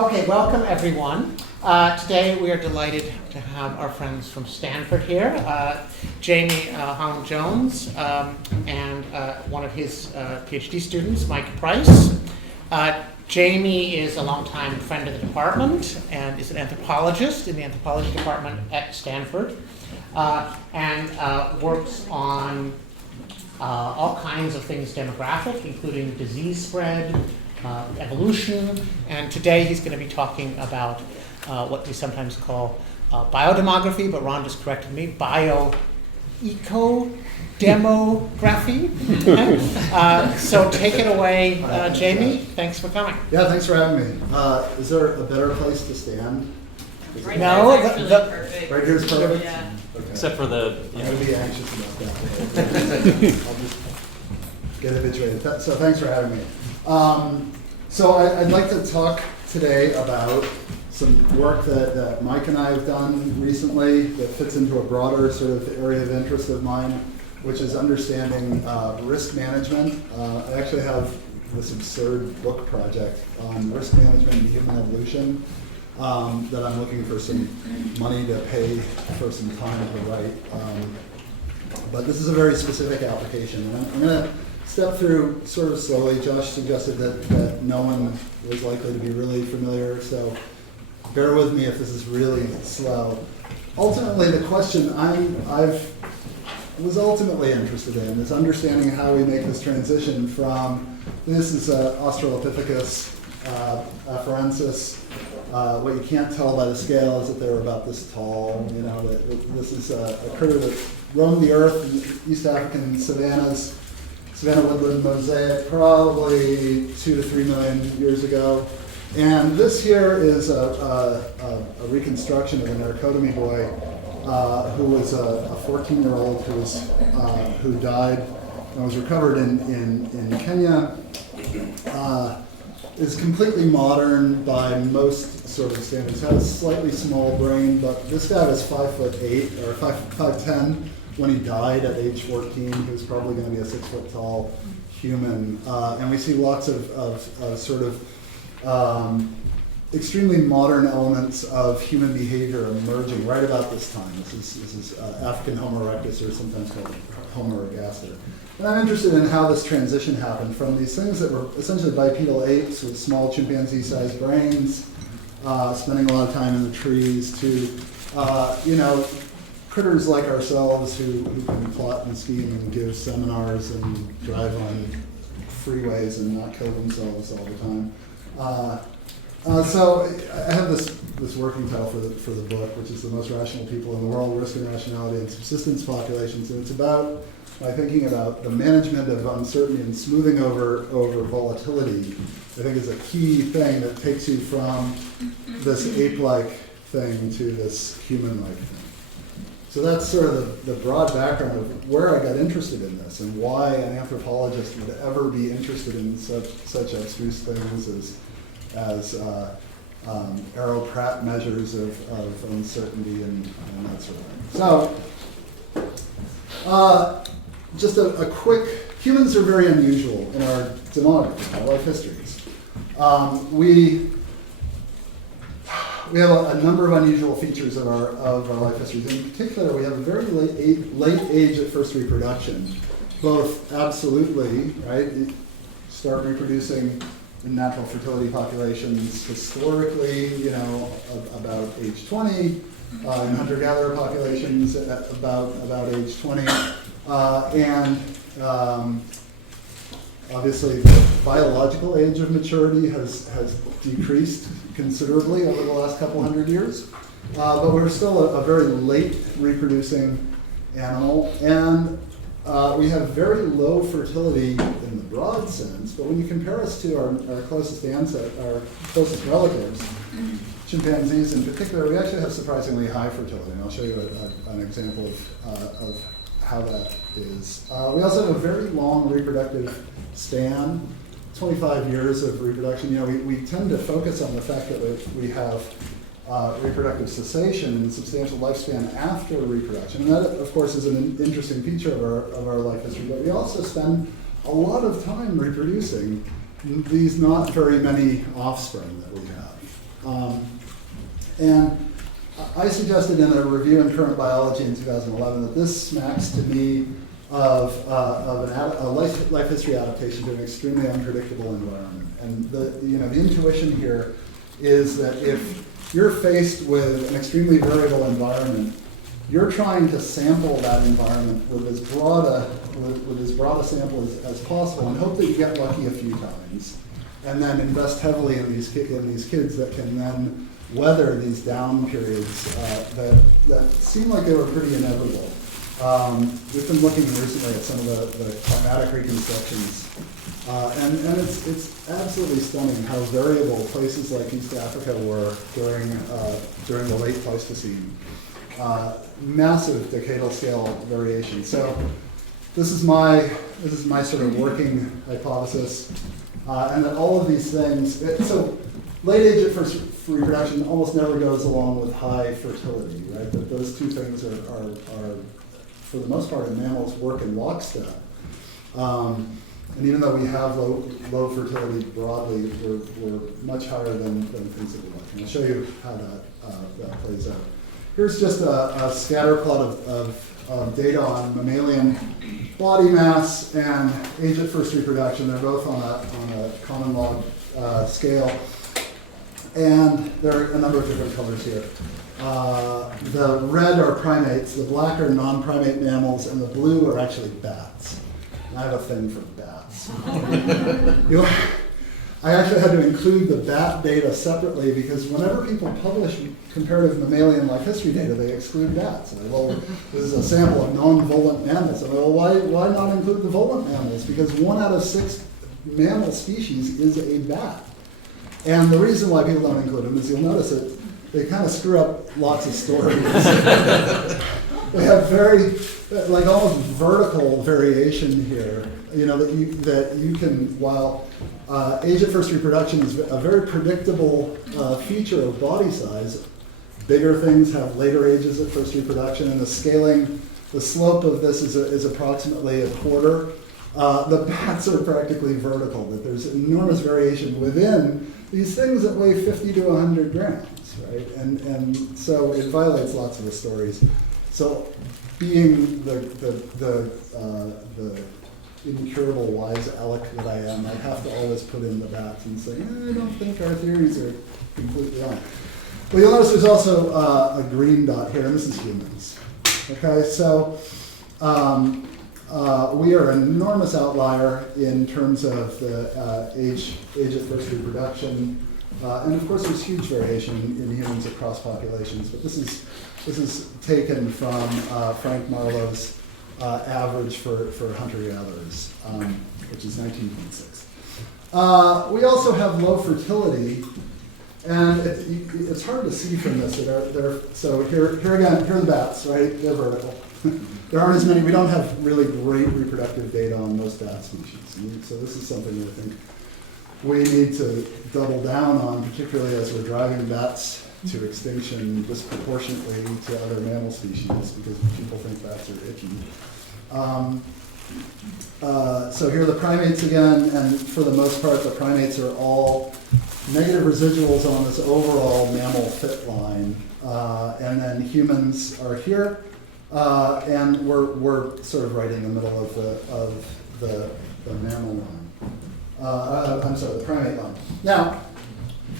Okay, welcome everyone. Today we are delighted to have our friends from Stanford here. Jamie Hong Jones and one of his PhD students, Mike Price. Jamie is a longtime friend of the department and is an anthropologist in the anthropology department at Stanford and works on all kinds of things demographic, including disease spread, evolution, and today he's going to be talking about what we sometimes call biodemography, but Ron just corrected me, demography. So take it away, Jamie. Thanks for coming. Yeah, thanks for having me. Is there a better place to stand? Right no, perfect. Right here's perfect? Yeah. Okay. Except for the... I'm going to be anxious about that. I'll just get habituated. So thanks for having me. So I'd like to talk today about some work that Mike and I have done recently that fits into a broader sort of area of interest of mine, which is understanding risk management. I actually have this absurd book project on risk management and human evolution that I'm looking for some money to pay for some time to write. But this is a very specific application. And I'm going to step through sort of slowly. Josh suggested that no one was likely to be really familiar, so bear with me if this is really slow. Ultimately, the question I was ultimately interested in is understanding how we make this transition from, this is Australopithecus afarensis. What you can't tell by the scale is that they're about this tall. You know, this is a critter that roamed the earth in East African savannas, savanna woodland mosaic, probably 2 to 3 million years ago. And this here is a reconstruction of a narcotomy boy who was a 14-year-old who died and was recovered in Kenya. Is completely modern by most sort of standards. Had a slightly small brain, but this guy was 5'8" or 5'10" when he died at age 14. He was probably going to be a 6 foot tall human. And we see lots of sort of extremely modern elements of human behavior emerging right about this time. This is African Homo erectus, or sometimes called Homo ergaster. And I'm interested in how this transition happened from these things that were essentially bipedal apes with small chimpanzee-sized brains, spending a lot of time in the trees, to critters like ourselves who can plot and scheme and give seminars and drive on freeways and not kill themselves all the time. So I have this working title for the book, which is The Most Rational People in the World, Risk and Rationality in Subsistence Populations, and it's about my thinking about the management of uncertainty and smoothing over volatility. I think is a key thing that takes you from this ape-like thing to this human-like thing. So that's sort of the broad background of where I got interested in this and why an anthropologist would ever be interested in such abstruse things as Arrow-Pratt measures of uncertainty and that sort of thing. So, just a quick, humans are very unusual in our demography, our life histories. We have a number of unusual features of our life histories. In particular, we have a very late age at first reproduction, both absolutely, right? You start reproducing in natural fertility populations historically, about age 20, in hunter-gatherer populations at about age 20, and obviously the biological age of maturity has decreased considerably over the last couple hundred years, but we're still a very late reproducing animal, and we have very low fertility in the broad sense, but when you compare us to our closest our closest relatives, chimpanzees in particular, we actually have surprisingly high fertility, and I'll show you an example of how that is. We also have a very long reproductive span, 25 years of reproduction. We tend to focus on the fact that we have reproductive cessation and substantial lifespan after reproduction. And that, of course, is an interesting feature of our life history. But we also spend a lot of time reproducing these not very many offspring that we have. And I suggested in a review in Current Biology in 2011 that this smacks to me of a life history adaptation to an extremely unpredictable environment. And the intuition here is that if you're faced with an extremely variable environment, you're trying to sample that environment with as broad a sample as possible and hope that you get lucky a few times, and then invest heavily in these kids that can then weather these down periods that seem like they were pretty inevitable. We've been looking recently at some of the climatic reconstructions, and it's absolutely stunning how variable places like East Africa were during the late Pleistocene. Massive decadal scale variation. So this is my sort of working hypothesis, and that all of these things. So late age at first reproduction almost never goes along with high fertility, right? But those two things are for the most part in mammals work in lockstep. And even though we have low fertility broadly, we're much higher than things that we like. And I'll show you how that plays out. Here's just a scatter plot of data on mammalian body mass and age at first reproduction. They're both on a common log scale. And there are a number of different colors here. The red are primates, the black are non-primate mammals, and the blue are actually bats. And I have a thing for bats. I actually had to include the bat data separately because whenever people publish comparative mammalian life history data, they exclude bats. And well, this is a sample of non-volant mammals. And well, why not include the volant mammals? Because 1 out of 6 mammal species is a bat. And the reason why people don't include them is you'll notice that they kind of screw up lots of stories. They have very, like almost vertical variation here. You know, that you can, while age at first reproduction is a very predictable feature of body size, bigger things have later ages at first reproduction, and the slope of this is approximately a quarter. The bats are practically vertical, that there's enormous variation within these things that weigh 50 to 100 grams, right? And so it violates lots of the stories. So being the incurable wise Alec that I am, I have to always put in the bats and say, I don't think our theories are completely wrong. Well, you'll notice there's also a green dot here, and this is humans. Okay, so we are an enormous outlier in terms of the age at first reproduction, and of course there's huge variation in humans across populations. But this is taken from Frank Marlowe's average for hunter-gatherers, which is 19.6. We also have low fertility, and it's hard to see from this. So here again, here are the bats, right? They're vertical. There aren't as many. We don't have really great reproductive data on most bat species. And so this is something that I think we need to double down on, particularly as we're driving bats to extinction disproportionately to other mammal species because people think bats are icky. So here are the primates again, and for the most part, the primates are all negative residuals on this overall mammal fit line. And then humans are here. And we're sort of right in the middle of the mammal line. I'm sorry, the primate line. Now,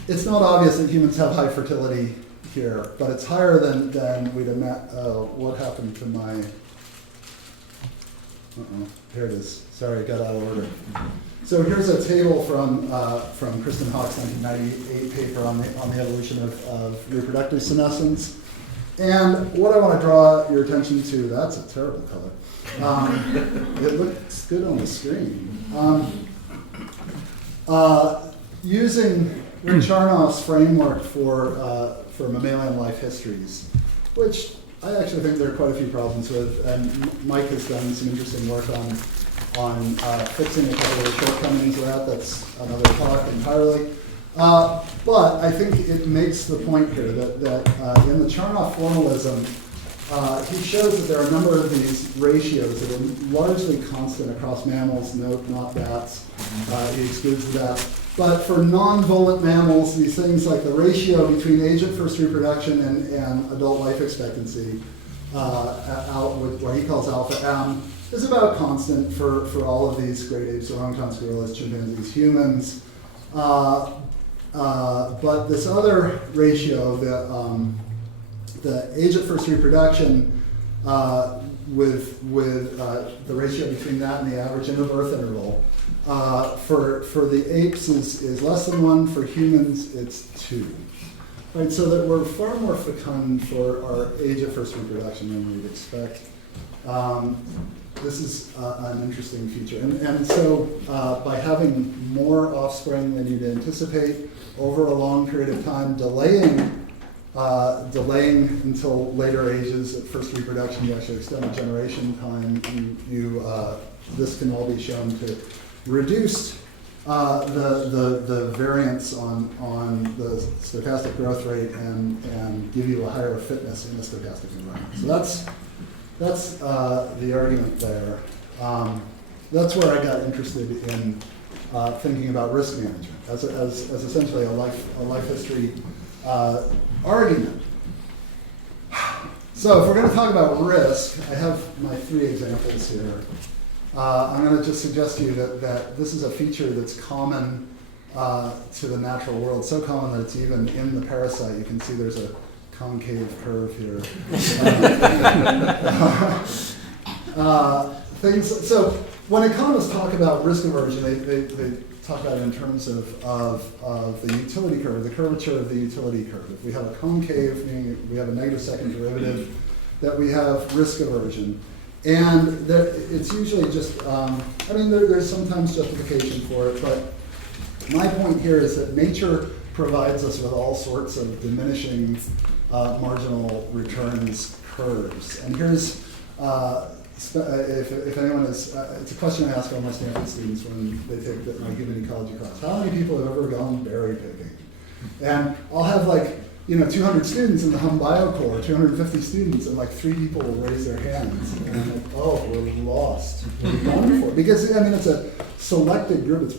it's not obvious that humans have high fertility here, but it's higher than we'd imagine. What happened to my? Here it is. Sorry, it got out of order. So here's a table from Kristen Hawk's 1998 paper on the evolution of reproductive senescence. And what I want to draw your attention to, that's a terrible color. It looks good on the screen. Using Rick Charnoff's framework for mammalian life histories, which I actually think there are quite a few problems with, and Mike has done some interesting work on fixing a couple of the shortcomings of that. That's another talk entirely. But I think it makes the point here that in the Charnoff formalism, he shows that there are a number of these ratios that are largely constant across mammals, note not bats. He excludes the bats. But for non-volant mammals, these things like the ratio between age at first reproduction and adult life expectancy, what he calls alpha M, is about constant for all of these great apes, orangutans, gorillas, chimpanzees, humans. But this other ratio, the age at first reproduction, with the ratio between that and the average interbirth interval, for the apes is less than 1. For humans, it's 2. Right, so that we're far more fecund for our age at first reproduction than we'd expect. This is an interesting feature. And so by having more offspring than you'd anticipate over a long period of time, delaying until later ages at first reproduction, you actually extend the generation time. This can all be shown to reduce the variance on the stochastic growth rate and give you a higher fitness in the stochastic environment. So that's the argument there. That's where I got interested in thinking about risk management as essentially a life history argument. So if we're going to talk about risk, I have my 3 examples here. I'm going to just suggest to you that this is a feature that's common to the natural world, so common that it's even in the parasite. You can see there's a concave curve here. So when economists talk about risk aversion, they talk about it in terms of the utility curve, the curvature of the utility curve. If we have a concave, meaning we have a negative second derivative, that we have risk aversion. And it's usually just, there's sometimes justification for it, but my point here is that nature provides us with all sorts of diminishing marginal returns curves. And here's, if anyone is, it's a question I ask all my Stanford students when they take my human ecology class. How many people have ever gone berry picking? And I'll have 200 students in the Hum Bio Core, 250 students, and 3 people will raise their hands. And I'm like, oh, we're lost. What are we going for? Because, it's a selected group. It's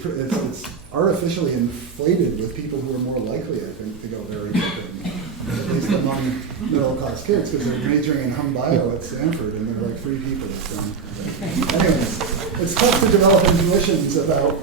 artificially inflated with people who are more likely, I think, to go berry picking, at least among middle-class kids, because they're majoring in Hum Bio at Stanford, and there are 3 people that's done. Anyways, it's tough to develop intuitions about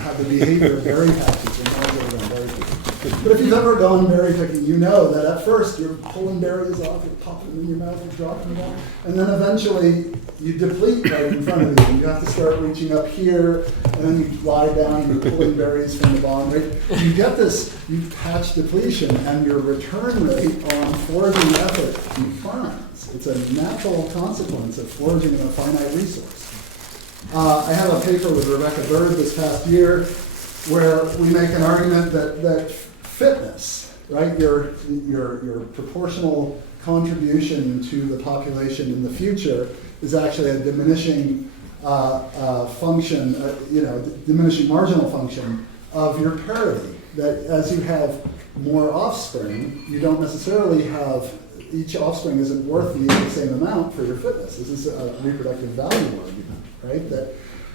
how the behavior of berry patches and how they go around berry picking. But if you've ever gone berry picking, you know that at first you're pulling berries off, you're popping them in your mouth and dropping them off, and then eventually you deplete right in front of you. And you have to start reaching up here, and then you lie down and you're pulling berries from the bottom. Right? You get this, you patch depletion, and your return rate on foraging effort declines. It's a natural consequence of foraging in a finite resource. I have a paper with Rebecca Bird this past year where we make an argument that fitness, right, your proportional contribution to the population in the future is actually a diminishing function, diminishing marginal function of your parity. That as you have more offspring, you don't necessarily have, each offspring isn't worth the same amount for your fitness. This is a reproductive value argument, right?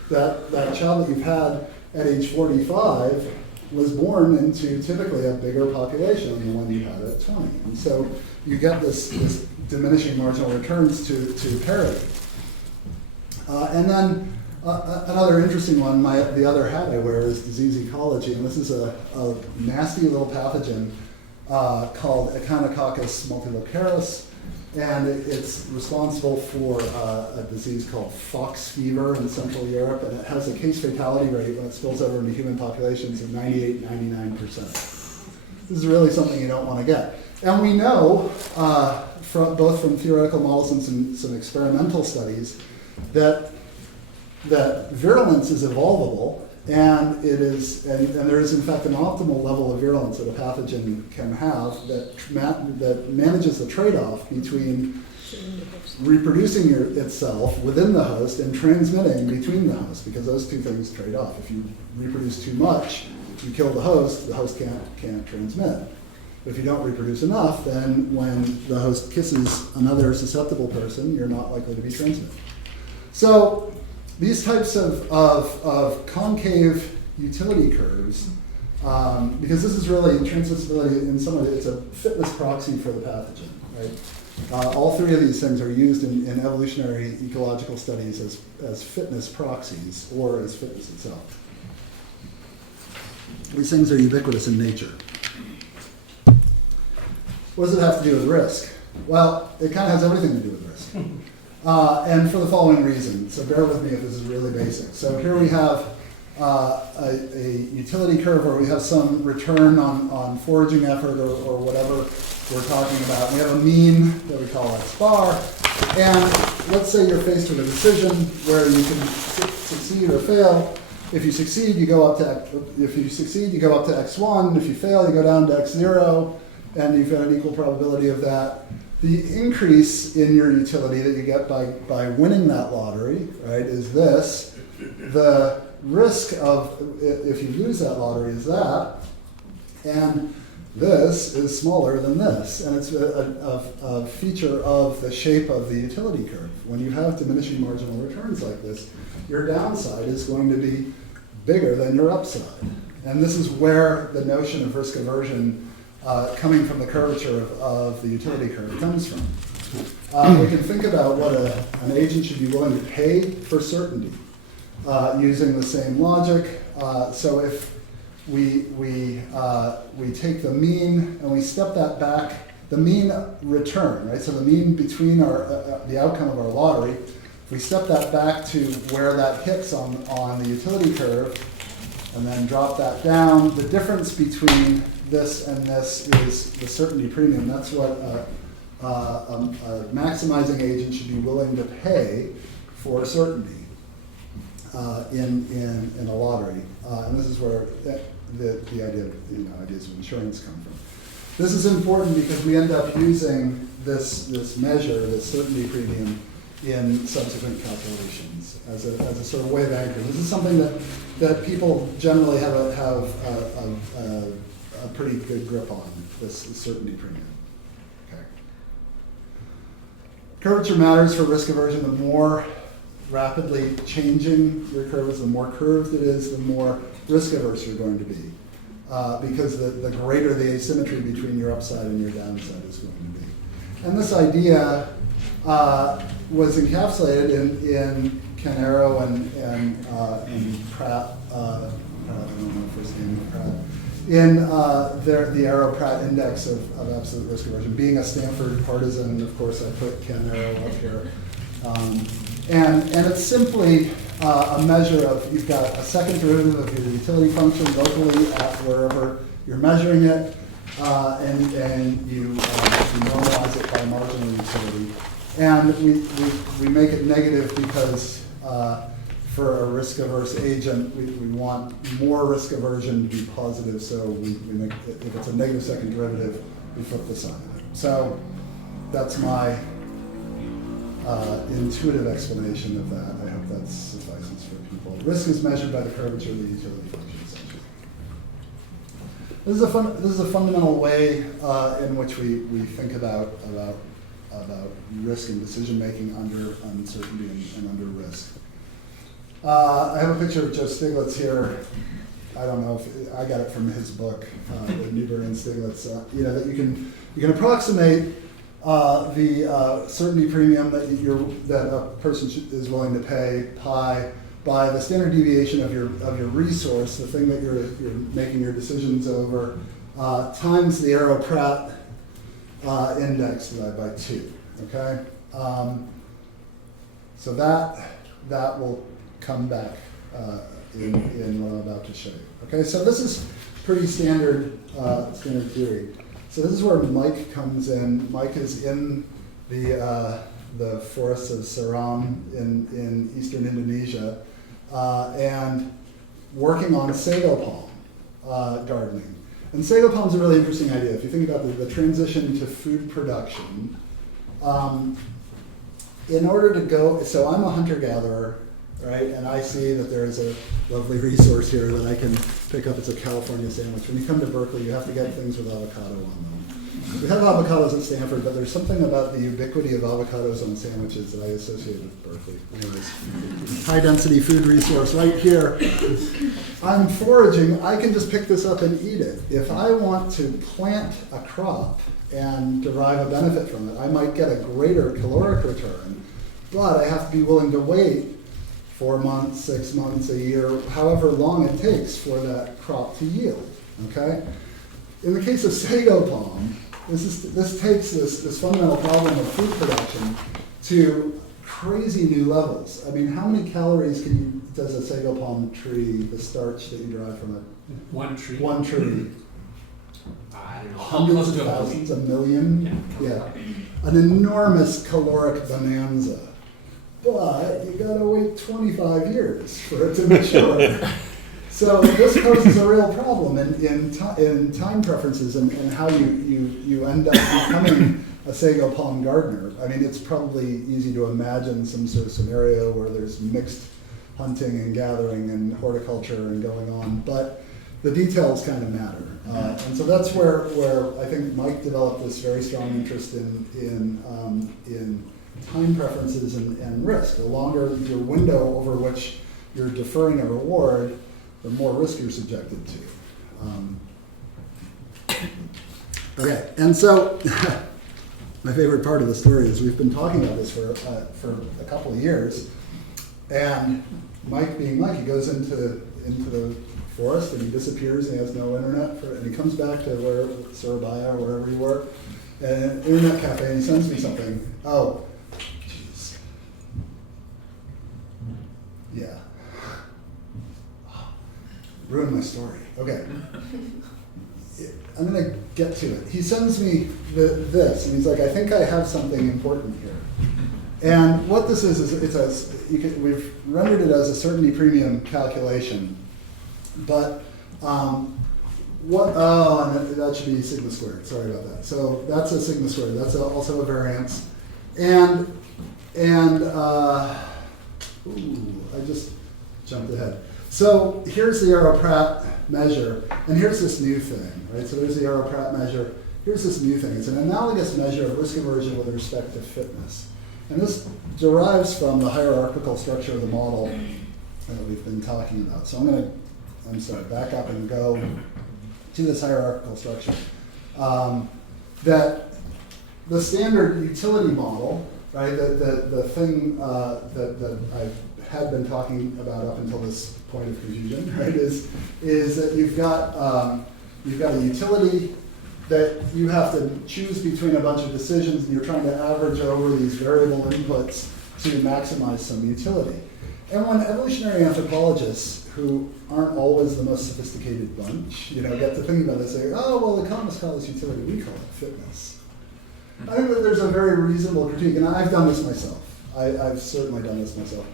That child that you've had at age 45 was born into typically a bigger population than the one you had at 20. And so you get this diminishing marginal returns to parity. And then another interesting one, the other hat I wear is disease ecology, and this is a nasty little pathogen called Echinococcus multilocaris, and it's responsible for a disease called fox fever in Central Europe, and it has a case fatality rate when it spills over into human populations of 98-99%. This is really something you don't want to get. And we know, both from theoretical models and some experimental studies, that virulence is evolvable, and there is in fact an optimal level of virulence that a pathogen can have that manages the trade-off between reproducing itself within the host and transmitting between the hosts, because those two things trade off. If you reproduce too much, you kill the host can't transmit. If you don't reproduce enough, then when the host kisses another susceptible person, you're not likely to be transmitted. So these types of concave utility curves Because this is really, transmissibility in some way, it's a fitness proxy for the pathogen, right? All three of these things are used in evolutionary ecological studies as fitness proxies or as fitness itself. These things are ubiquitous in nature. What does it have to do with risk? Well, it kind of has everything to do with risk. And for the following reason, so bear with me if this is really basic. So here we have a utility curve where we have some return on foraging effort or whatever we're talking about. We have a mean that we call X bar. And let's say you're faced with a decision where you can succeed or fail. If you succeed, you go up to x1. If you fail, you go down to x0, and you've got an equal probability of that. The increase in your utility that you get by winning that lottery, right, is this. The risk of, if you lose that lottery, is that. And this is smaller than this. And it's a feature of the shape of the utility curve. When you have diminishing marginal returns like this, your downside is going to be bigger than your upside. And this is where the notion of risk aversion coming from the curvature of the utility curve comes from. We can think about what an agent should be willing to pay for certainty using the same logic. So if we take the mean and we step that back, the mean return, right? So the mean between the outcome of our lottery, if we step that back to where that hits on the utility curve and then drop that down, the difference between this and this is the certainty premium. That's what a maximizing agent should be willing to pay for certainty in a lottery. And this is where the idea of ideas of insurance come from. This is important because we end up using this measure, this certainty premium, in subsequent calculations as a sort of way of anchoring. This is something that people generally have a pretty good grip on, this certainty premium. Okay. Curvature matters for risk aversion. The more rapidly changing your curve is, the more curved it is, the more risk averse you're going to be. Because the greater the asymmetry between your upside and your downside is going to be. And this idea was encapsulated in Canaro and Pratt, I don't know the first name of Pratt, in the Arrow-Pratt index of absolute risk aversion. Being a Stanford partisan, of course, I put Canaro up here. And it's simply a measure of, you've got a second derivative of your utility function locally at wherever you're measuring it, and you normalize it by marginal utility. And we make it negative because for a risk-averse agent, we want more risk aversion to be positive, so we make, if it's a negative second derivative, we flip the sign of it. So that's my intuitive explanation of that. I hope that suffices for people. Risk is measured by the curvature of the utility function, essentially. This is a fundamental way in which we think about risk and decision making under uncertainty and under risk. I have a picture of Joe Stiglitz here. I don't know if I got it from his book, Newberg and Stiglitz. That you can approximate the certainty premium that a person is willing to pay pi by the standard deviation of your resource, the thing that you're making your decisions over, times the Arrow-Pratt index divided by 2. Okay, so that will come back in what I'm about to show you. Okay, so this is pretty standard theory. So this is where Mike comes in. Mike is in the forests of Seram in eastern Indonesia and working on sago palm gardening. And sago palm is a really interesting idea. If you think about the transition to food production, in order to go, so I'm a hunter-gatherer, right? And I see that there is a lovely resource here that I can pick up. It's a California sandwich. When you come to Berkeley, you have to get things with avocado on them. We have avocados at Stanford, but there's something about the ubiquity of avocados on sandwiches that I associate with Berkeley. Anyways, high-density food resource right here. I'm foraging, I can just pick this up and eat it. If I want to plant a crop and derive a benefit from it, I might get a greater caloric return, but I have to be willing to wait 4 months, 6 months, a year, however long it takes for that crop to yield, okay? In the case of sago palm, this takes this fundamental problem of food production to crazy new levels. I mean, how many calories does a sago palm tree, the starch that you derive from it? One tree. One tree. I don't know. Hundreds of thousands, a million? Yeah. An enormous caloric bonanza. But you gotta wait 25 years for it to mature. So this poses a real problem in time preferences and how you end up becoming a sago palm gardener. I mean, it's probably easy to imagine some sort of scenario where there's mixed hunting and gathering and horticulture and going on, but the details kind of matter. And so that's where I think Mike developed this very strong interest in time preferences and risk. The longer your window over which you're deferring a reward, the more risk you're subjected to. Okay, and so my favorite part of the story is we've been talking about this for a couple of years, and Mike being Mike, he goes into the forest and he disappears and he has no internet and he comes back to Surabaya or wherever you were, and an internet cafe, and he sends me something. Oh, jeez. Yeah. Ruined my story. Okay. I'm going to get to it. He sends me this, and he's like, I think I have something important here. And what this is we've rendered it as a certainty premium calculation. But and that should be sigma squared. Sorry about that. So that's a sigma squared. That's also a variance. And I just jumped ahead. So here's the Arrow-Pratt measure, and here's this new thing, right? So there's the Arrow-Pratt measure. Here's this new thing. It's an analogous measure of risk aversion with respect to fitness. And this derives from the hierarchical structure of the model that we've been talking about. So back up and go to this hierarchical structure. That the standard utility model, right, the thing that I had been talking about up until this point of confusion, right, is that you've got a utility that you have to choose between a bunch of decisions, and you're trying to average over these variable inputs to maximize some utility. And when evolutionary anthropologists, who aren't always the most sophisticated bunch, get to thinking about this, they go, oh, well, economists call this utility, we call it fitness. I think that there's a very reasonable critique, and I've done this myself. I've certainly done this myself.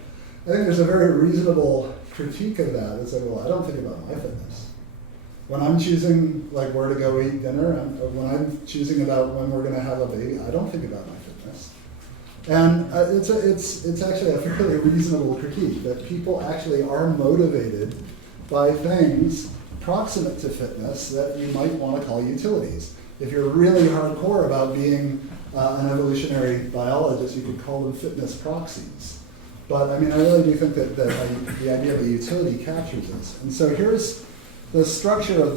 I think there's a very reasonable critique of that. It's like, well, I don't think about my fitness. When I'm choosing where to go eat dinner, when I'm choosing about when we're going to have a baby, I don't think about my fitness. And it's actually a fairly reasonable critique that people actually are motivated by things proximate to fitness that you might want to call utilities. If you're really hardcore about being an evolutionary biologist, you could call them fitness proxies. But I mean, I really do think that the idea of a utility captures this. And so here's the structure of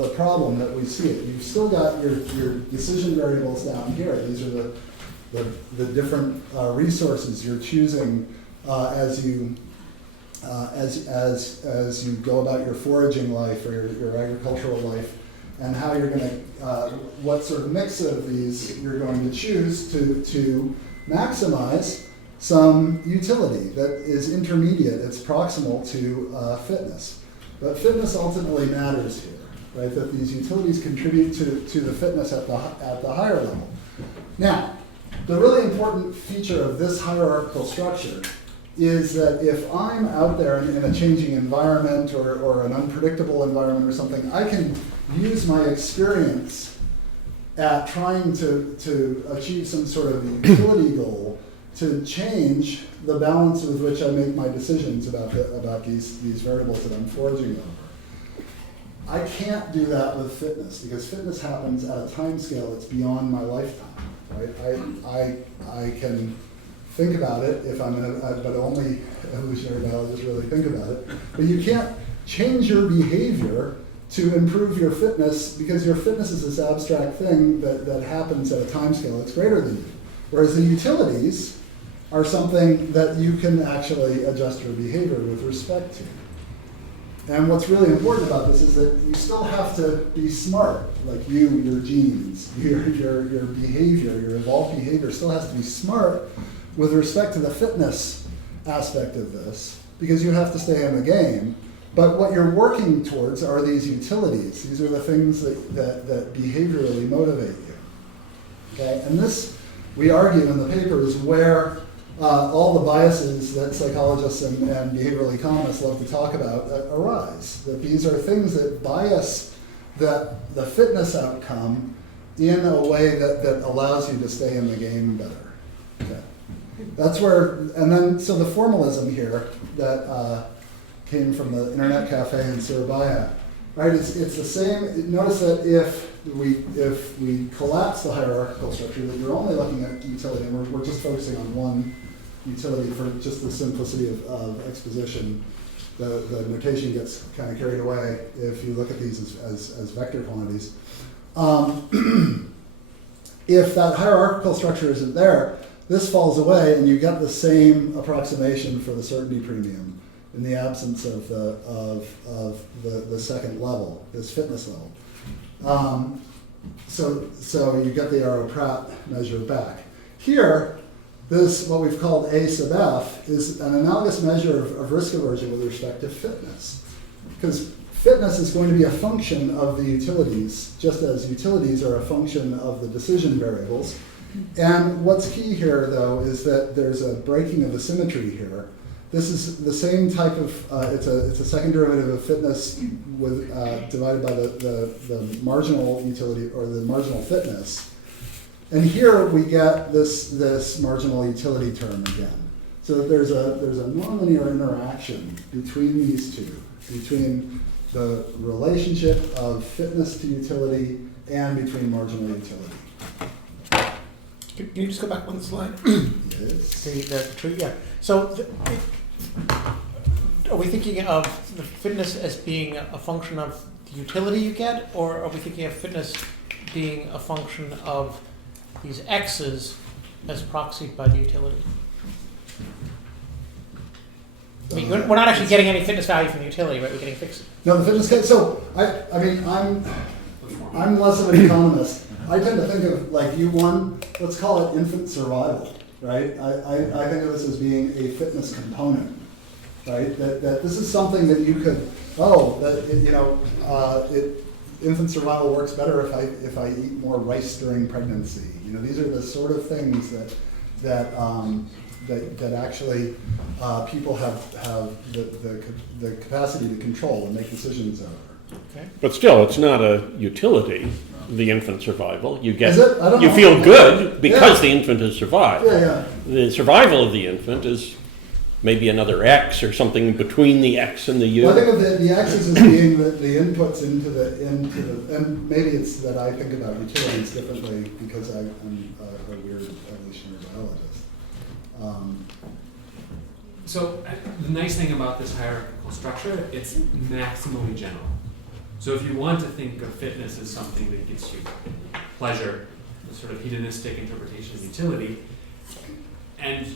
the problem that we see it. You've still got your decision variables down here. These are the different resources you're choosing as you go about your foraging life or your agricultural life, and how you're going to what sort of mix of these you're going to choose to maximize some utility that is intermediate, it's proximal to fitness. But fitness ultimately matters here, right? That these utilities contribute to the fitness at the higher level. Now, the really important feature of this hierarchical structure is that if I'm out there in a changing environment or an unpredictable environment or something, I can use my experience at trying to achieve some sort of utility goal to change the balance with which I make my decisions about these variables that I'm foraging over. I can't do that with fitness, because fitness happens at a time scale that's beyond my lifetime. Right? I can think about it if I'm but only evolutionary biologists really think about it. But you can't change your behavior to improve your fitness, because your fitness is this abstract thing that happens at a time scale that's greater than you. Whereas the utilities are something that you can actually adjust your behavior with respect to. And what's really important about this is that you still have to be smart, like your genes, your behavior, your evolved behavior still has to be smart with respect to the fitness aspect of this, because you have to stay in the game. But what you're working towards are these utilities. These are the things that behaviorally motivate you. Okay? And this, we argue in the paper, is where all the biases that psychologists and behavioral economists love to talk about arise. That these are things that bias the fitness outcome in a way that allows you to stay in the game better. Okay. That's where, and then, so the formalism here that came from the Internet Cafe in Surabaya, right? It's the same. Notice that if we collapse the hierarchical structure, that you're only looking at utility, and we're just focusing on one utility for just the simplicity of exposition. The notation gets kind of carried away if you look at these as vector quantities. If that hierarchical structure isn't there, this falls away, and you get the same approximation for the certainty premium in the absence of the second level, this fitness level. So you get the Arrow-Pratt measure back. Here, this, what we've called A sub f, is an analogous measure of risk aversion with respect to fitness. Because fitness is going to be a function of the utilities, just as utilities are a function of the decision variables. And what's key here, though, is that there's a breaking of the symmetry here. This is the same type of, it's a second derivative of fitness with divided by the marginal utility, or the marginal fitness. And here we get this marginal utility term again. So that there's a nonlinear interaction between these two, between the relationship of fitness to utility and between marginal utility. Can you just go back one slide? Yes. The tree, yeah. So, are we thinking of the fitness as being a function of the utility you get, or are we thinking of fitness being a function of these x's as proxied by the utility? I mean, we're not actually getting any fitness value from the utility, right? We're getting fixed. No, the fitness. So I mean, I'm less of an economist. I tend to think of, like, U1, let's call it infant survival, right? I think of this as being a fitness component, right? That this is something that you could, infant survival works better if I eat more rice during pregnancy. You know, these are the sort of things that actually people have the capacity to control and make decisions over. Okay. But still, it's not a utility, the infant survival. You get, Is it? I don't you know. feel good because Yeah. the infant has survived. Yeah. The survival of the infant is maybe another X or something between the X and the U. Well, I think of the axis as being the inputs into the, and maybe it's that I think about utilities differently because I'm a weird evolutionary biologist. So the nice thing about this hierarchical structure, it's maximally general. So if you want to think of fitness as something that gets you pleasure, the sort of hedonistic interpretation of utility, and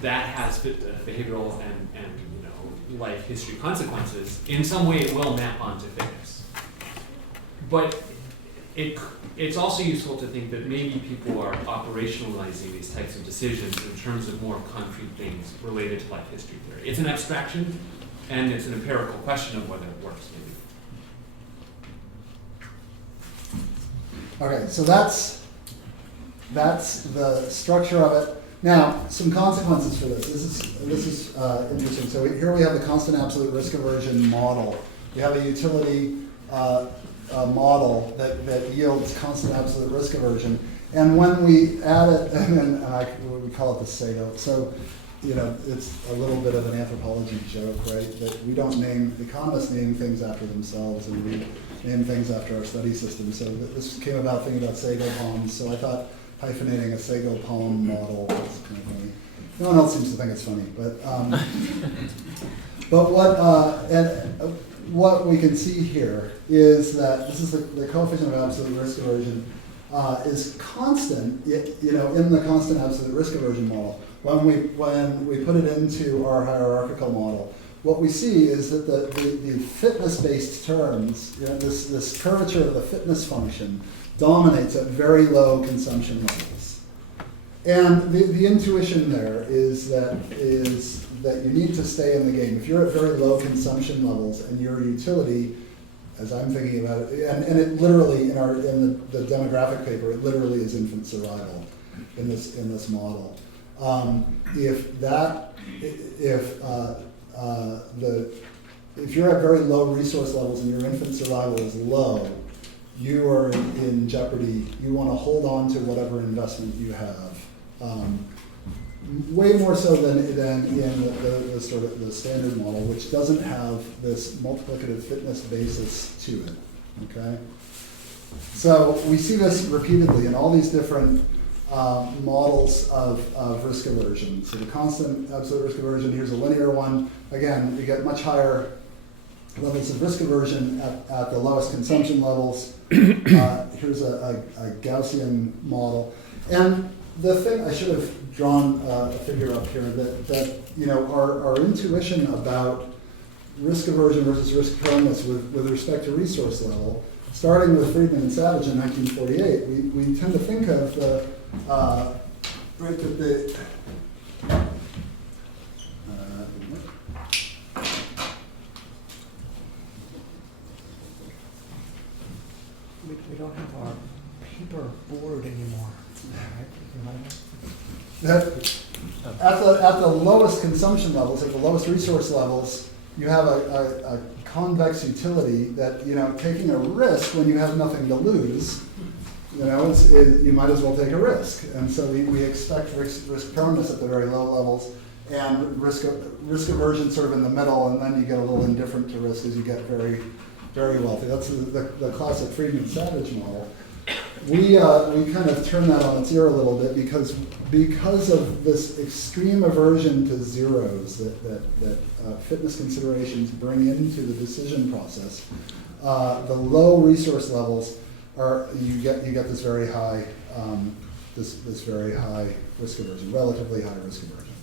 that has behavioral and life history consequences, in some way it will map onto fitness. But it's also useful to think that maybe people are operationalizing these types of decisions in terms of more concrete things related to life history theory. It's an abstraction, and it's an empirical question of whether it works, maybe. Okay, so that's the structure of it. Now, some consequences for this. This is interesting. So here we have the constant absolute risk aversion model. We have a utility model that yields constant absolute risk aversion. And when we add it, and we call it the Sago. So, it's a little bit of an anthropology joke, right? That we don't economists name things after themselves, and we name things after our study system. So this came about thinking about Sago poems. So I thought hyphenating a Sago poem model was kind of funny. No one else seems to think it's funny, but But what we can see here is that this is the coefficient of absolute risk aversion is constant, in the constant absolute risk aversion model. When we put it into our hierarchical model, what we see is that the fitness-based terms, this curvature of the fitness function dominates at very low consumption levels. And the intuition there is that you need to stay in the game. If you're at very low consumption levels and your utility, as I'm thinking about it, and it literally in the demographic paper, it literally is infant survival in this model. If you're at very low resource levels and your infant survival is low, you are in jeopardy. You want to hold on to whatever investment you have. Way more so than in the sort of the standard model, which doesn't have this multiplicative fitness basis to it. Okay, so we see this repeatedly in all these different models of risk aversion. So the constant absolute risk aversion, here's a linear one. Again, you get much higher levels of risk aversion at the lowest consumption levels. Here's a Gaussian model. And the thing, I should have drawn a figure up here, that our intuition about risk aversion versus risk proneness with respect to resource level, starting with Friedman and Savage in 1948, we tend to think of We don't have our paper board anymore. At the lowest consumption levels, at the lowest resource levels, you have a convex utility that, taking a risk when you have nothing to lose, you might as well take a risk. And so we expect risk proneness at the very low levels and risk aversion sort of in the middle, and then you get a little indifferent to risk as you get very, very wealthy. That's the classic Friedman-Savage model. We kind of turn that on its ear a little bit because of this extreme aversion to zeros that fitness considerations bring into the decision process. The low resource levels you get this very high this very high risk aversion, relatively high risk aversion.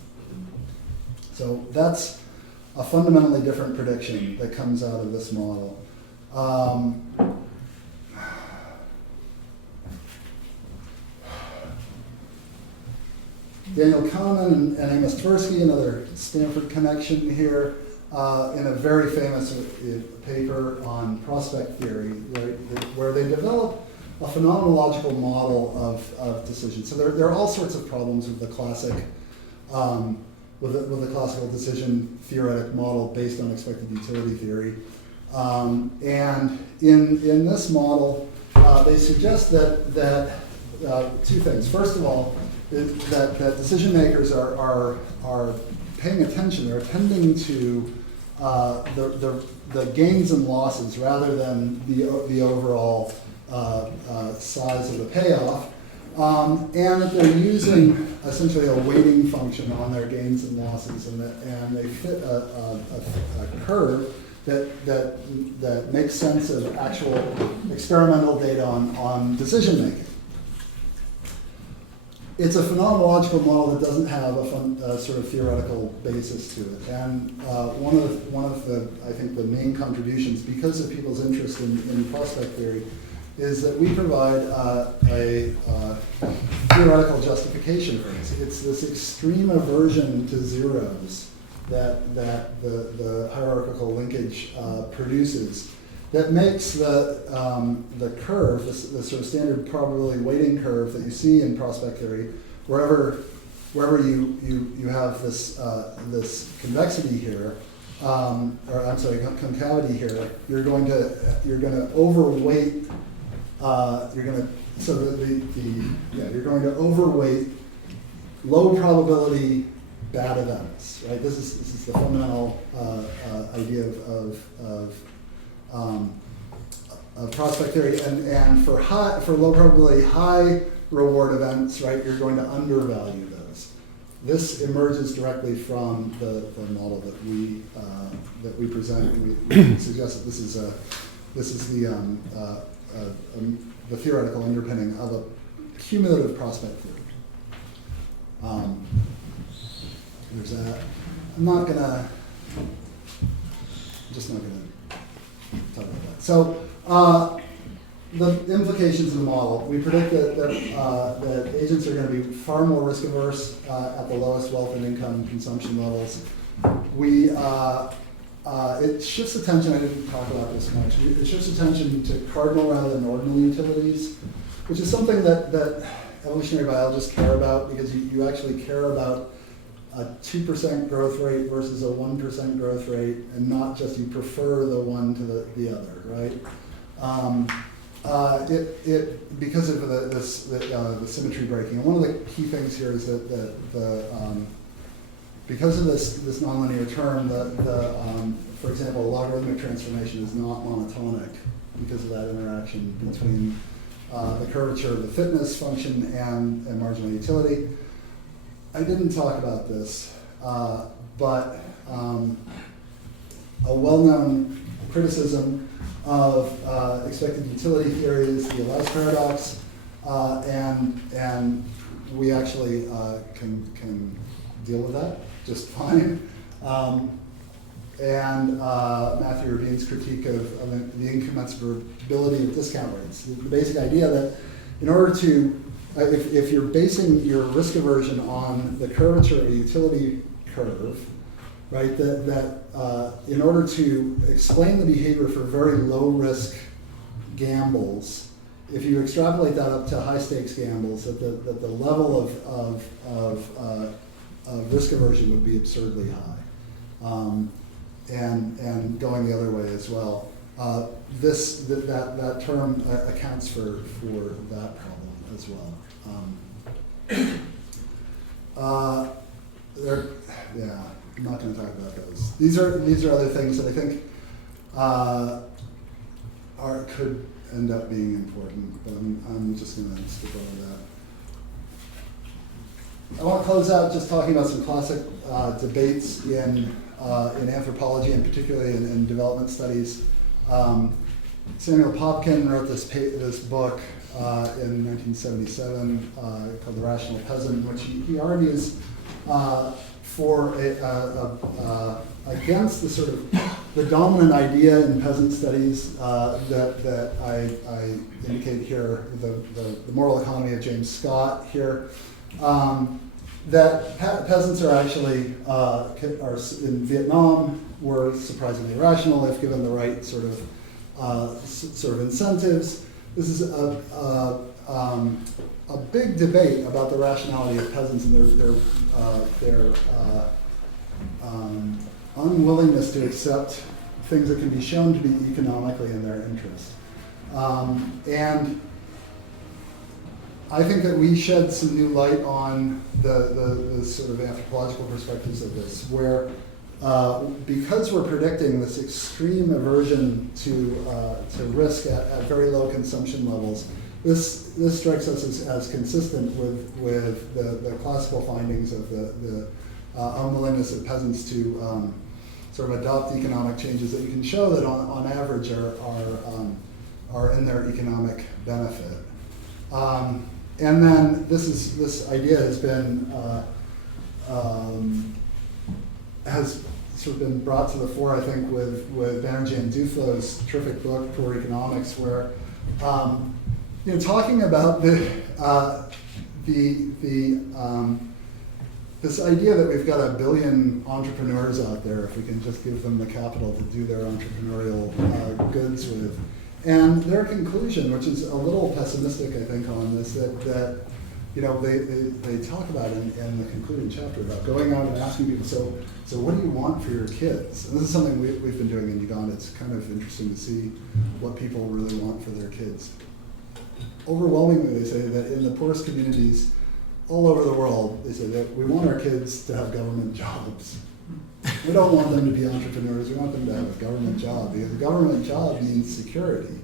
So that's a fundamentally different prediction that comes out of this model. Daniel Kahneman and Amos Tversky, another Stanford connection here, in a very famous paper on prospect theory, where they develop a phenomenological model of decision. So there are all sorts of problems with the classic, with the classical decision theoretic model based on expected utility theory. And in this model, they suggest that two things. First of all, that decision makers are paying attention. They're attending to the gains and losses rather than the overall size of the payoff, and that they're using essentially a weighting function on their gains and losses, and they fit a curve that makes sense of actual experimental data on decision making. It's a phenomenological model that doesn't have a sort of theoretical basis to it. And one of the, I think, the main contributions, because of people's interest in prospect theory, is that we provide a theoretical justification for this. It's this extreme aversion to zeros that the hierarchical linkage produces that makes the curve, the sort of standard probability weighting curve that you see in prospect theory, wherever you have this convexity here, or I'm sorry, concavity here, you're going to overweight. You're going to overweight low probability bad events, right? This is the fundamental idea of prospect theory, and for low probability high reward events, right, you're going to undervalue those. this emerges directly from the model that we present. We suggest that this is the theoretical underpinning of a cumulative prospect theory. There's that. I'm just not gonna talk about that. So the implications of the model. We predict that agents are going to be far more risk averse at the lowest wealth and income consumption levels. It shifts attention, I didn't talk about this much, it shifts attention to cardinal rather than ordinal utilities, which is something that evolutionary biologists care about, because you actually care about a 2% growth rate versus a 1% growth rate, and not just you prefer the one to the other, right? Because of the symmetry breaking. And one of the key things here is that because of this nonlinear term, for example, a logarithmic transformation is not monotonic because of that interaction between the curvature of the fitness function and marginal utility. I didn't talk about this, but a well-known criticism of expected utility theory is the Elias paradox, and we actually can deal with that just fine. And Matthew Ravine's critique of the incommensurability of discount rates. The basic idea that in order to, if you're basing your risk aversion on the curvature of a utility curve, right, that in order to explain the behavior for very low risk gambles, if you extrapolate that up to high stakes gambles, that the level of risk aversion would be absurdly high, and going the other way as well. That term accounts for that problem as well. I'm not going to talk about those. These are other things that I think could end up being important, but I'm just going to skip over that. I want to close out just talking about some classic debates in anthropology, and particularly in development studies. Samuel Popkin wrote this book in 1977 called The Rational Peasant, in which he argues against the sort of the dominant idea in peasant studies that I indicate here, the moral economy of James Scott here, that peasants are actually in Vietnam were surprisingly rational if given the right sort of incentives. This is a big debate about the rationality of peasants and their unwillingness to accept things that can be shown to be economically in their interest. And I think that we shed some new light on the sort of anthropological perspectives of this, where because we're predicting this extreme aversion to risk at very low consumption levels, this strikes us as consistent with the classical findings of the unwillingness of peasants to sort of adopt economic changes that you can show that on average are in their economic benefit. And then this idea has been has sort of been brought to the fore, I think, with Banerjee and Duflo's terrific book, Poor Economics, where talking about this idea that we've got 1 billion entrepreneurs out there if we can just give them the capital to do their entrepreneurial goods with. And their conclusion, which is a little pessimistic, I think, on this, that they talk about in the concluding chapter about going out and asking people, so what do you want for your kids? And this is something we've been doing in Uganda. It's kind of interesting to see what people really want for their kids. Overwhelmingly, they say that in the poorest communities all over the world, they say that we want our kids to have government jobs. We don't want them to be entrepreneurs. We want them to have a government job, because a government job means security.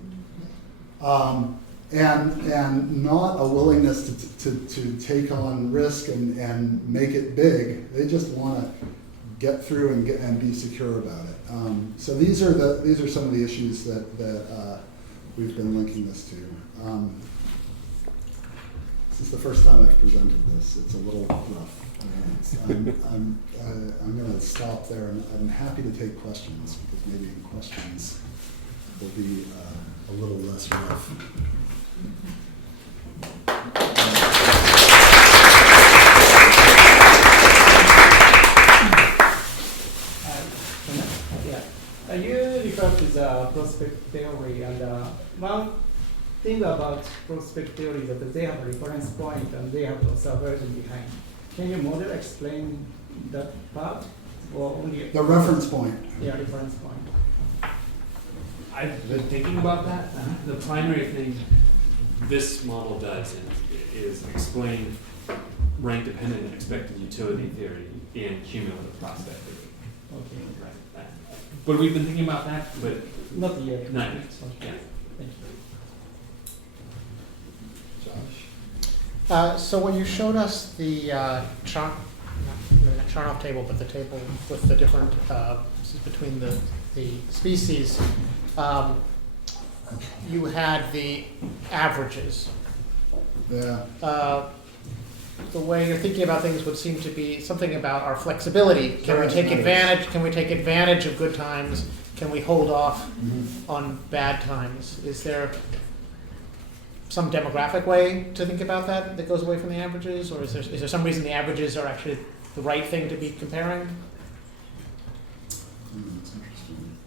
and not a willingness to take on risk and make it big. They just want to get through and be secure about it. So these are some of the issues that we've been linking this to. This is the first time I've presented this. It's a little rough. I'm going to stop there, and I'm happy to take questions, because maybe questions will be a little less rough. You refer to the prospect theory, and one thing about prospect theory is that they have a reference point and they have a subversion behind. Can you model explain that part, or only The reference point. Yeah, reference point. I've been thinking about that. The primary thing this model does is explain rank-dependent expected utility theory in cumulative prospect theory. Okay. Right. But we've been thinking about that, but Not yet. not yet. Okay. Yeah. Thank you. Josh? So when you showed us the chart, not chart-off table, but the table with the different between the species, you had the averages. Yeah. The way you're thinking about things would seem to be something about our flexibility. Can we take advantage? Can we take advantage of good times? Can we hold off on bad times? Is there some demographic way to think about that goes away from the averages, or is there some reason the averages are actually the right thing to be comparing? That's interesting.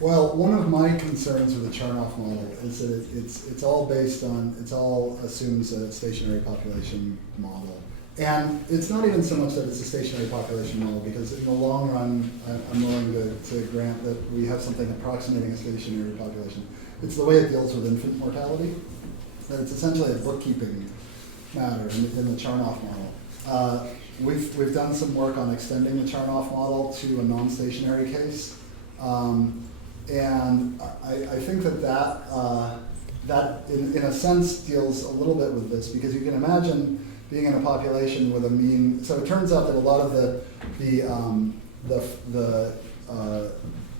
Well, one of my concerns with the Charnoff model is that it's all based on, it all assumes a stationary population model. And it's not even so much that it's a stationary population model, because in the long run, I'm willing to grant that we have something approximating a stationary population. It's the way it deals with infant mortality, that it's essentially a bookkeeping matter in the Charnoff model. We've done some work on extending the Charnoff model to a non-stationary case. And I think that in a sense deals a little bit with this, because you can imagine being in a population with a mean. So it turns out that a lot of the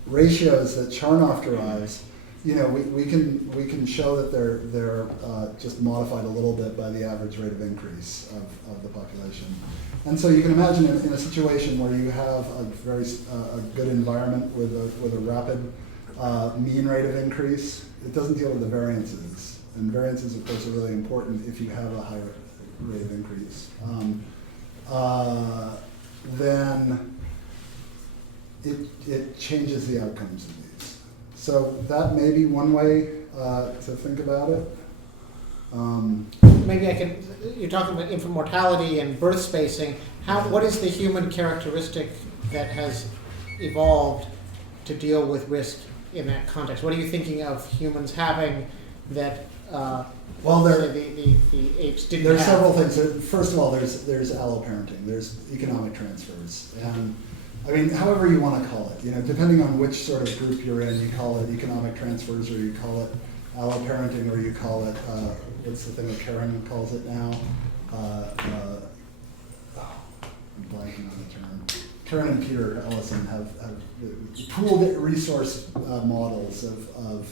ratios that Charnoff derives, we can show that they're just modified a little bit by the average rate of increase of the population. And so you can imagine in a situation where you have a very good environment with a rapid mean rate of increase, it doesn't deal with the variances. And variances, of course, are really important if you have a higher rate of increase. Then it changes the outcomes of these. So that may be one way to think about it. Maybe I can. You're talking about infant mortality and birth spacing. What is the human characteristic that has evolved to deal with risk in that context? What are you thinking of humans having that the apes didn't have? There's several things. First of all, there's alloparenting. There's economic transfers, and I mean, however you want to call it. Depending on which sort of group you're in, you call it economic transfers, or you call it alloparenting, or you call it what's the thing that Karen calls it now? I'm blanking on the term. Karen and Peter Ellison have pooled resource models of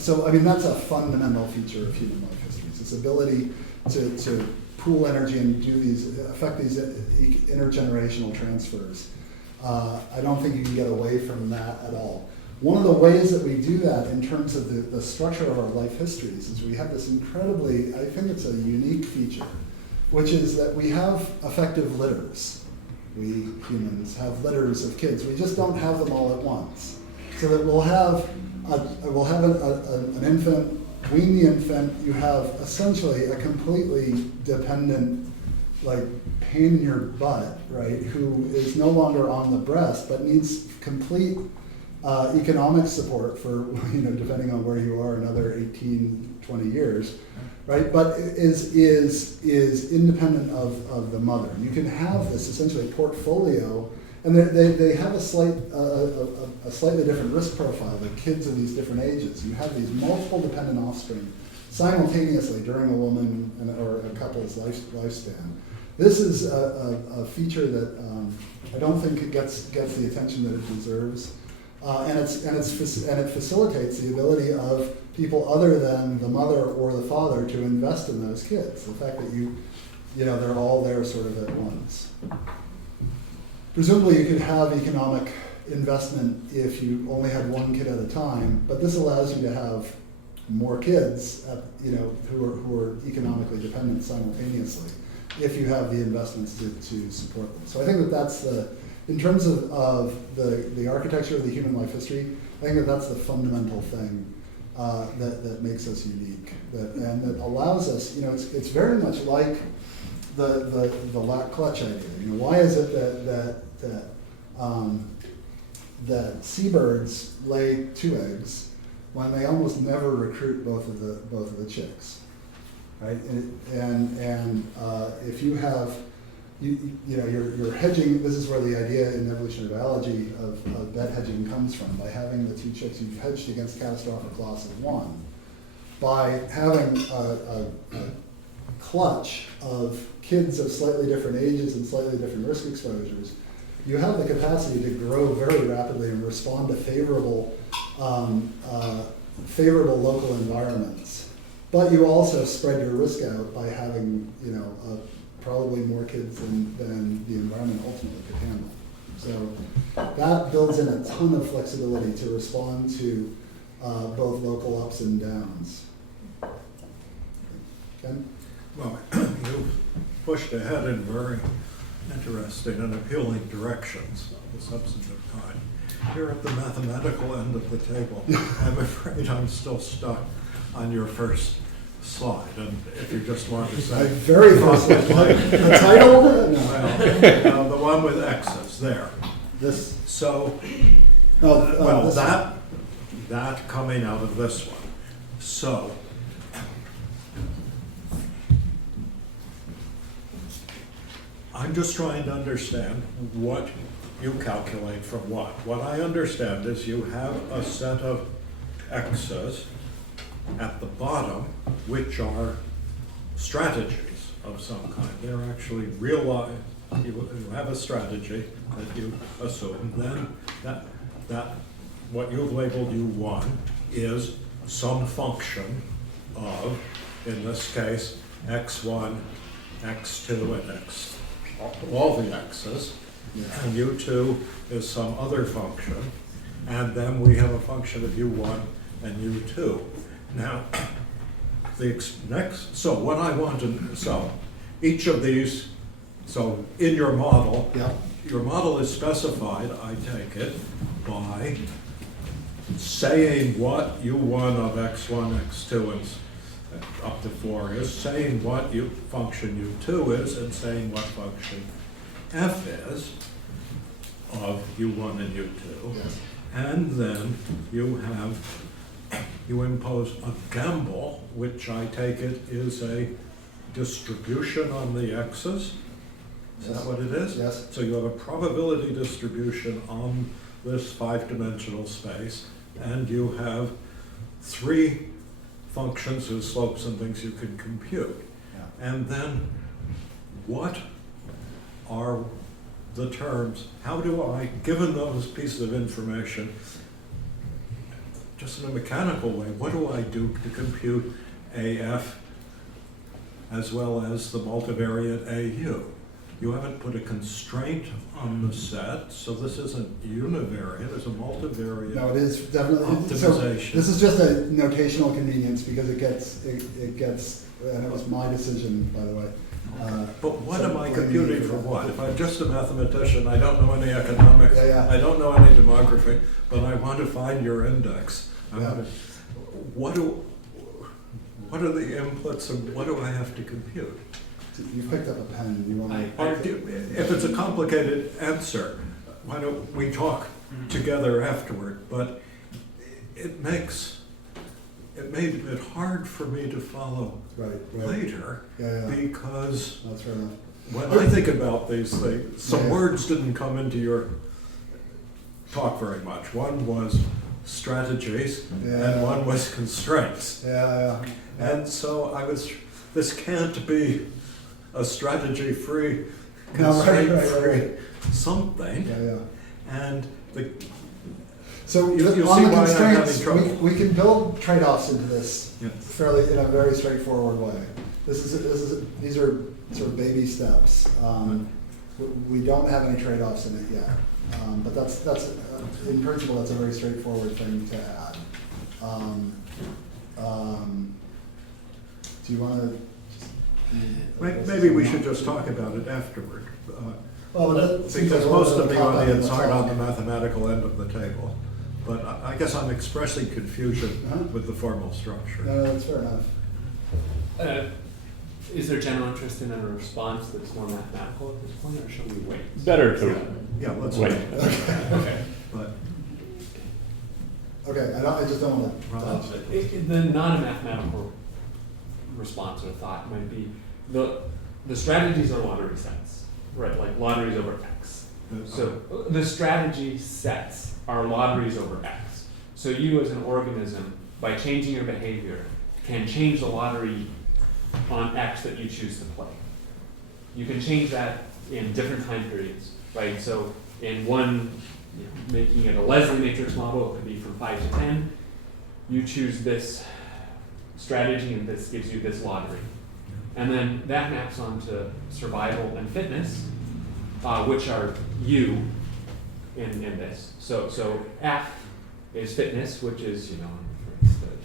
so I mean, that's a fundamental feature of human life histories. This ability to pool energy and affect these intergenerational transfers. I don't think you can get away from that at all. One of the ways that we do that in terms of the structure of our life histories is we have this incredibly, I think it's a unique feature, which is that we have effective litters. We humans have litters of kids. We just don't have them all at once. So that we'll have an infant, wean the infant, you have essentially a completely dependent, like, pain in your butt, right, who is no longer on the breast, but needs complete economic support for, depending on where you are, another 18, 20 years, right, but is independent of the mother. You can have this essentially portfolio And they have a slightly different risk profile, the kids of these different ages. You have these multiple dependent offspring simultaneously during a woman or a couple's lifespan. This is a feature that I don't think it gets the attention that it deserves. And it facilitates the ability of people other than the mother or the father to invest in those kids. The fact that they're all there sort of at once. Presumably you could have economic investment if you only had one kid at a time, but this allows you to have more kids who are economically dependent simultaneously if you have the investments to support them. So I think that that's in terms of the architecture of the human life history, I think that that's the fundamental thing that makes us unique, and that allows us, it's very much like the lac clutch idea. Why is it that seabirds lay 2 eggs when they almost never recruit both of the chicks, right? And if you have you're hedging. This is where the idea in evolutionary biology of bed hedging comes from. By having the 2 chicks, you've hedged against catastrophic loss of 1. By having a clutch of kids of slightly different ages and slightly different risk exposures, you have the capacity to grow very rapidly and respond to favorable local environments. But you also spread your risk out by having probably more kids than the environment ultimately could handle. So that builds in a ton of flexibility to respond to both local ups and downs. Ken? Well, you've pushed ahead in very interesting and appealing directions of the substantive kind. Here at the mathematical end of the table, I'm afraid I'm still stuck on your first slide, and if you just want to say... Very first slide. The title? No. Well, the one with X's, there. This? So, This that coming out of this one. So, I'm just trying to understand what you calculate from what. What I understand is you have a set of X's at the bottom, which are strategies of some kind. They're actually real, you have a strategy that you assume, then that what you've labeled U1 is some function of, in this case, X1, X2, and X, all the X's, and U2 is some other function, and then we have a function of U1 and U2. Now, so what I want to, so each of these, so in your model, Yeah. your model is specified, I take it, by saying what U1 of X1, X2, and up to 4 is, saying what function U2 is, and saying what function F is of U1 and U2. Yes. And then you impose a gamble, which I take it is a distribution on the X's. Is that what it is? Yes. So you have a probability distribution on this 5-dimensional space, and you have 3 functions whose slopes and things you can compute. Yeah. And then what are the terms? How do I, given those pieces of information, just in a mechanical way, what do I do to compute AF as well as the multivariate AU? You haven't put a constraint on the set, so this isn't univariate, it's a multivariate. No, it is definitely optimization. So this is just a notational convenience because it gets, and it was my decision, by the way. But what so am I blame computing me for that. what? If I'm just a mathematician, I don't know any economics, Yeah. I don't know any demography, but I want to find your index. Yeah. What are the inputs and what do I have to compute? You picked up a pen. You want to? If it's a complicated answer, why don't we talk together afterward? But it made it hard for me to follow Right. later Yeah. because That's fair enough. when I think about these things, some words didn't come into your talk very much. One was strategies, and one was constraints. Yeah. And so this can't be a strategy-free, No, constraint-free right. something. Yeah. And So You see on the why I'm having constraints, trouble. we can build trade-offs into this Yeah. in a very straightforward way. These are sort of baby steps. We don't have any trade-offs in it yet, but that's in principle that's a very straightforward thing to add. Do you want to? maybe we should just talk about it afterward. Well, that seems like Because a most little of bit the of cop-out audience in aren't on the talk. mathematical end of the table. But I guess I'm expressing confusion Uh-huh. with the formal structure. No, that's fair enough. Is there general interest in a response that's more mathematical at this point, or should we wait? Better to Yeah, let's wait. Okay. But Okay, I just don't want to dodge it. The non-mathematical response or thought might be the strategies are lottery sets, right? Like lotteries over X. So the strategy sets are lotteries over X. So you as an organism, by changing your behavior, can change the lottery on X that you choose to play. You can change that in different time periods, right? So in one, making it a Leslie matrix model, it could be from 5 to 10. You choose this strategy and this gives you this lottery. And then that maps onto survival and fitness, which are you in this. So F is fitness, which is, the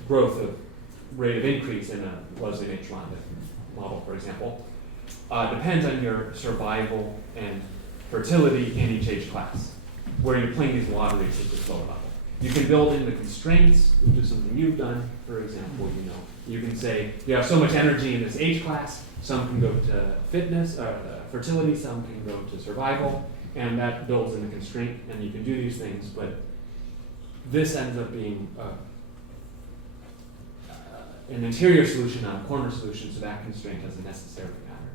growth of rate of increase in a Leslie matrix model, for example, depends on your survival and fertility in each age class, where you're playing these lotteries at this lower level. You can build in the constraints, which is something you've done, for example, you can say, you have so much energy in this age class, some can go to fitness, fertility, some can go to survival, and that builds in the constraint, and you can do these things, but this ends up being an interior solution, not a corner solution, so that constraint doesn't necessarily matter.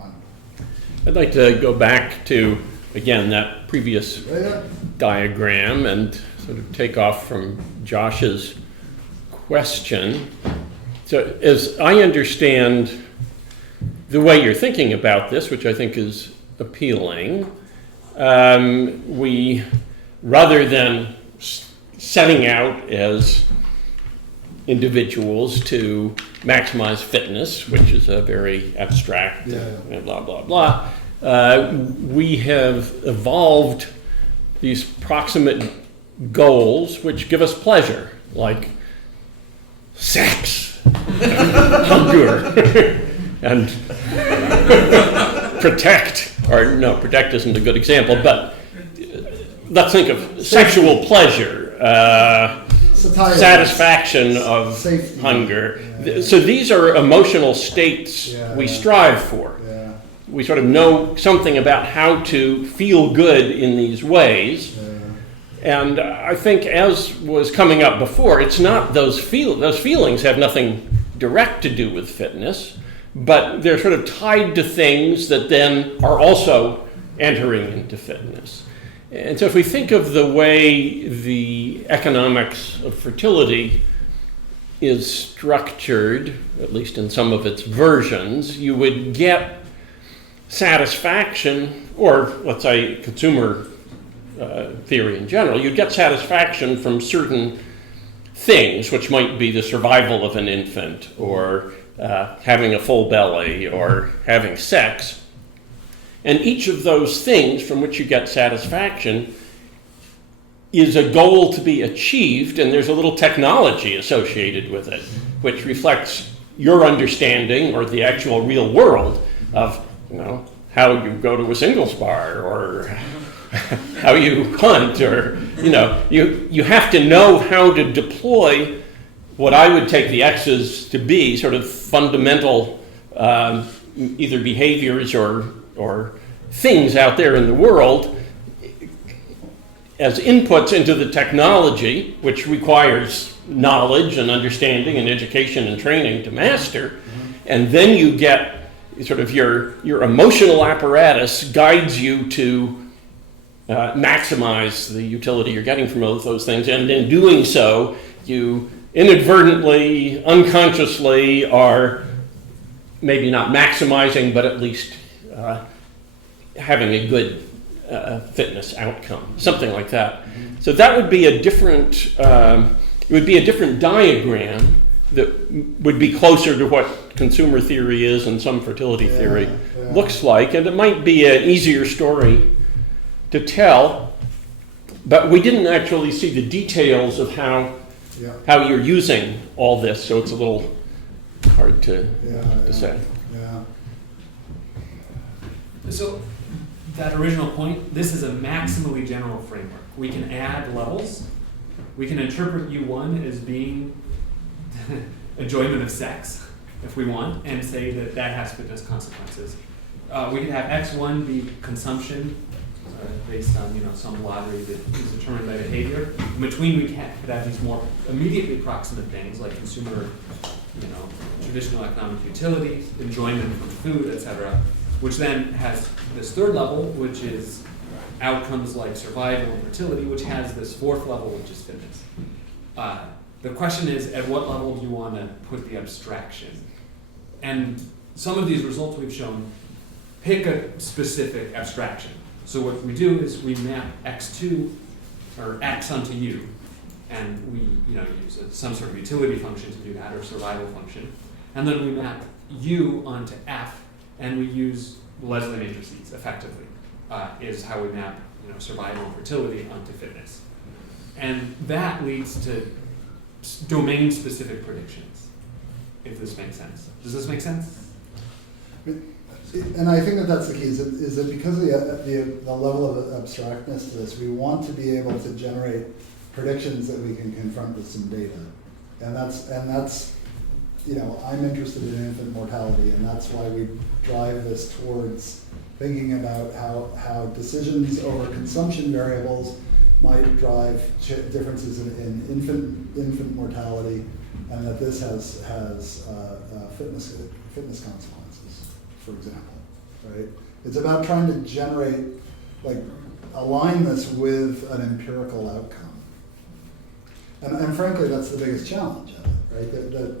Fine. I'd like to go back to, again, that previous Yeah. diagram and sort of take off from Josh's question. So as I understand the way you're thinking about this, which I think is appealing, we, rather than setting out as individuals to maximize fitness, which is a very abstract, blah, blah, blah, we have evolved these proximate goals which give us pleasure, like sex, hunger, and protect isn't a good example, but let's think of sexual pleasure, Satiety. satisfaction of Safety. hunger. Yeah. So these are emotional states we strive for. Yeah. We sort of know something about how to feel good in these ways. And I think, as was coming up before, it's not those feelings have nothing direct to do with fitness, but they're sort of tied to things that then are also entering into fitness. And so if we think of the way the economics of fertility is structured, at least in some of its versions, you would get satisfaction, or let's say consumer theory in general, you'd get satisfaction from certain things, which might be the survival of an infant, or having a full belly, or having sex. And each of those things from which you get satisfaction is a goal to be achieved, and there's a little technology associated with it, which reflects your understanding, or the actual real world, of how you go to a singles bar, or how you hunt, or you have to know how to deploy what I would take the X's to be sort of fundamental either behaviors or things out there in the world as inputs into the technology, which requires knowledge and understanding and education and training to master. And then you get sort of your emotional apparatus guides you to maximize the utility you're getting from both those things. And in doing so, you inadvertently, unconsciously are maybe not maximizing, but at least having a good fitness outcome, something like that. So that would be a different, it would be a different diagram that would be closer to what consumer theory is and some fertility theory looks like, and it might be an easier story to tell, but we didn't actually see the details of how you're using all this, so it's a little hard to say. Yeah. So that original point, this is a maximally general framework. We can add levels. We can interpret U1 as being enjoyment of sex, if we want, and say that that has fitness consequences. We can have X1 be consumption based on some lottery that is determined by behavior. In between, we could have these more immediately proximate things like consumer, traditional economic utility, enjoyment from food, etc., which then has this third level, which is outcomes like survival and fertility, which has this fourth level, which is fitness. The question is, at what level do you want to put the abstraction? And some of these results we've shown pick a specific abstraction. So what we do is we map X2 or X onto U, and we use some sort of utility function to do that, or survival function. And then we map U onto F, and we use Leslie matrices effectively, is how we map survival and fertility onto fitness. And that leads to domain-specific predictions, if this makes sense. Does this make sense? And I think that's the key, is that because of the level of abstractness to this, we want to be able to generate predictions that we can confront with some data. And that's I'm interested in infant mortality, and that's why we drive this towards thinking about how decisions over consumption variables might drive differences in infant mortality, and that this has fitness consequences, for example, right? It's about trying to generate, align this with an empirical outcome. And frankly, that's the biggest challenge of it, right? That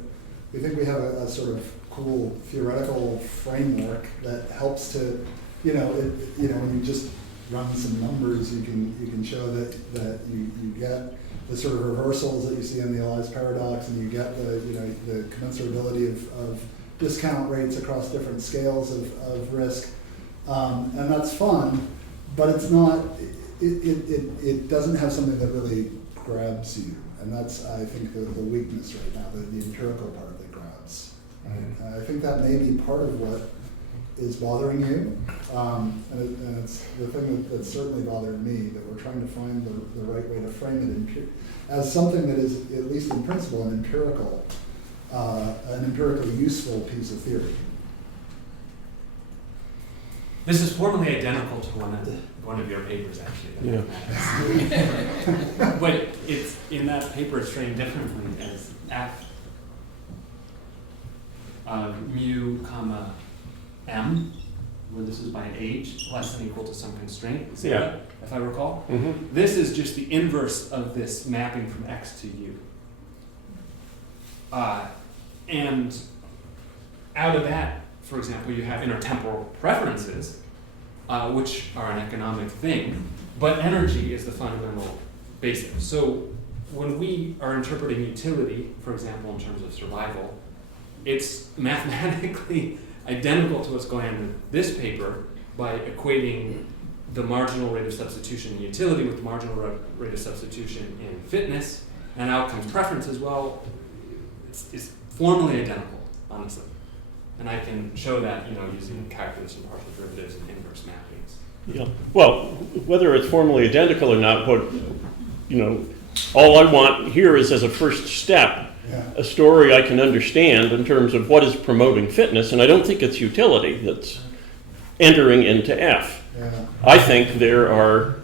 we think we have a sort of cool theoretical framework that helps to, when you just run some numbers, you can show that you get the sort of reversals that you see in the Elias paradox, and you get the commensurability of discount rates across different scales of risk, and that's fun, but it's not. It doesn't have something that really grabs you, and that's, I think, the weakness right now, the empirical part that grabs. Right? I think that may be part of what is bothering you, and it's the thing that's certainly bothered me, that we're trying to find the right way to frame it as something that is, at least in principle, an empirically useful piece of theory. This is formally identical to one of your papers, actually. Yeah. But it's in that paper, it's framed differently as F mu comma M, where this is by an age less than or equal to some constraint. Is that, if I recall? Mm-hmm. This is just the inverse of this mapping from X to U. And out of that, for example, you have intertemporal preferences, which are an economic thing, but energy is the fundamental basis. So when we are interpreting utility, for example, in terms of survival, it's mathematically identical to what's going on in this paper by equating the marginal rate of substitution in utility with the marginal rate of substitution in fitness, and outcomes preference as well. It's formally identical, honestly. And I can show that, using calculus and partial derivatives and inverse mappings. Yeah. Well, whether it's formally identical or not, all I want here is, as a first step, a story I can understand in terms of what is promoting fitness, and I don't think it's utility that's entering into F. Yeah. I think there are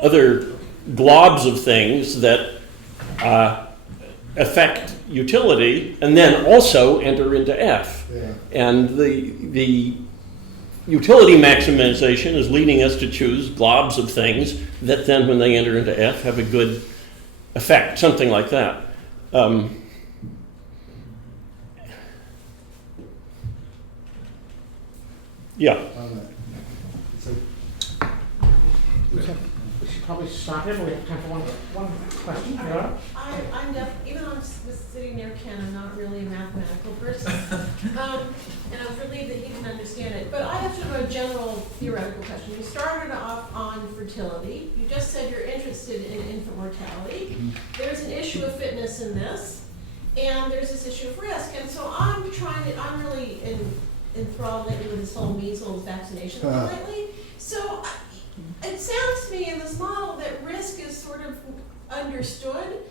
other globs of things that affect utility and then also enter into F. Yeah. And the utility maximization is leading us to choose globs of things that then, when they enter into F, have a good effect, something like that. Yeah. So, We should probably stop here, but we have time for one question. Laura? I'm even though I'm sitting near Ken, I'm not really a mathematical person. And I was relieved that he didn't understand it. But I have sort of a general theoretical question. You started off on fertility. You just said you're interested in infant mortality. There's an issue of fitness in this, and there's this issue of risk. And so I'm really enthralled lately with this whole measles vaccination thing lately. So it sounds to me in this model that risk is sort of understood,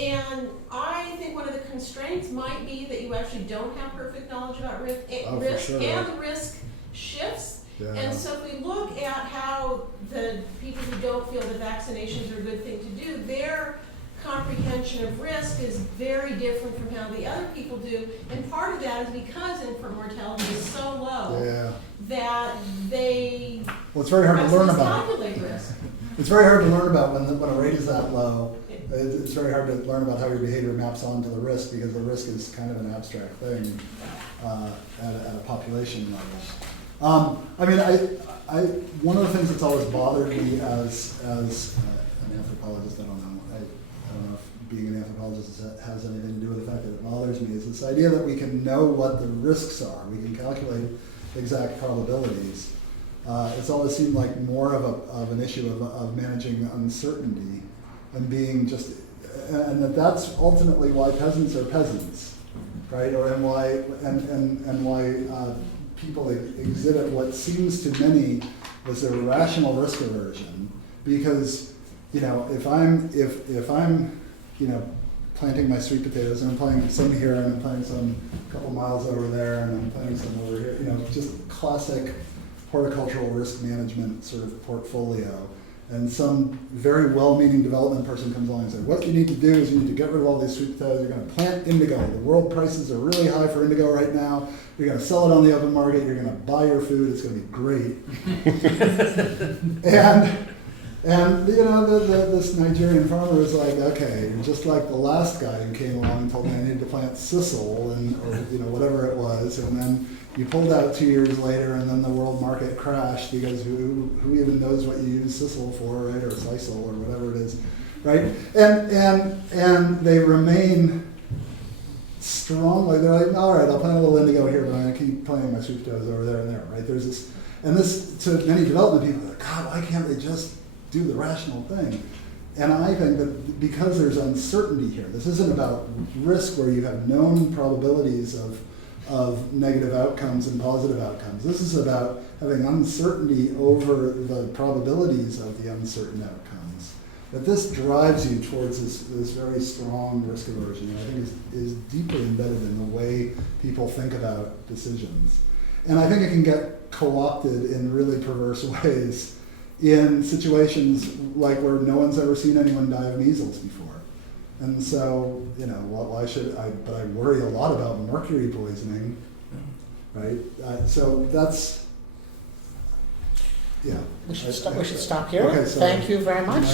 and I think one of the constraints might be that you actually don't have perfect knowledge about risk, for sure. and the risk shifts. Yeah. And so if we look at how the people who don't feel that vaccinations are a good thing to do, their comprehension of risk is very different from how the other people do, and part of that is because infant mortality is so low yeah. that they Well, it's very hard to learn about. calculate risk. It's very hard to learn about when a rate is that low. It's very hard to learn about how your behavior maps onto the risk, because the risk is kind of an abstract thing at a population level. I mean, one of the things that's always bothered me as an anthropologist, I don't know if being an anthropologist has anything to do with the fact that it bothers me, is this idea that we can know what the risks are. We can calculate exact probabilities. It's always seemed like more of an issue of managing uncertainty and being just, and that's ultimately why peasants are peasants, right? And why people exhibit what seems to many as a rational risk aversion, because if I'm planting my sweet potatoes, and I'm planting some here, and I'm planting some a couple miles over there, and I'm planting some over here, just classic horticultural risk management sort of portfolio. And some very well-meaning development person comes along and says, what you need to do is you need to get rid of all these sweet potatoes, you're going to plant indigo. The world prices are really high for indigo right now. You're going to sell it on the open market, you're going to buy your food, it's going to be great. And this Nigerian farmer is like, okay, you're just like the last guy who came along and told me I needed to plant sisal or whatever it was, and then you pulled out 2 years later, and then the world market crashed because who even knows what you use sisal for, right, or sisal or whatever it is, right? And they remain strong. Like they're like, all right, I'll plant a little indigo here, but I'm going to keep planting my sweet potatoes over there and there, right? There's this, and this to many development people, are like, God, why can't they just do the rational thing? And I think that because there's uncertainty here, this isn't about risk where you have known probabilities of negative outcomes and positive outcomes. This is about having uncertainty over the probabilities of the uncertain outcomes. That this drives you towards this very strong risk aversion, and I think is deeply embedded in the way people think about decisions. And I think it can get co-opted in really perverse ways in situations like where no one's ever seen anyone die of measles before. And so, why should I? But I worry a lot about mercury poisoning, right? So that's, yeah. We should stop here. Okay, so Thank you very much.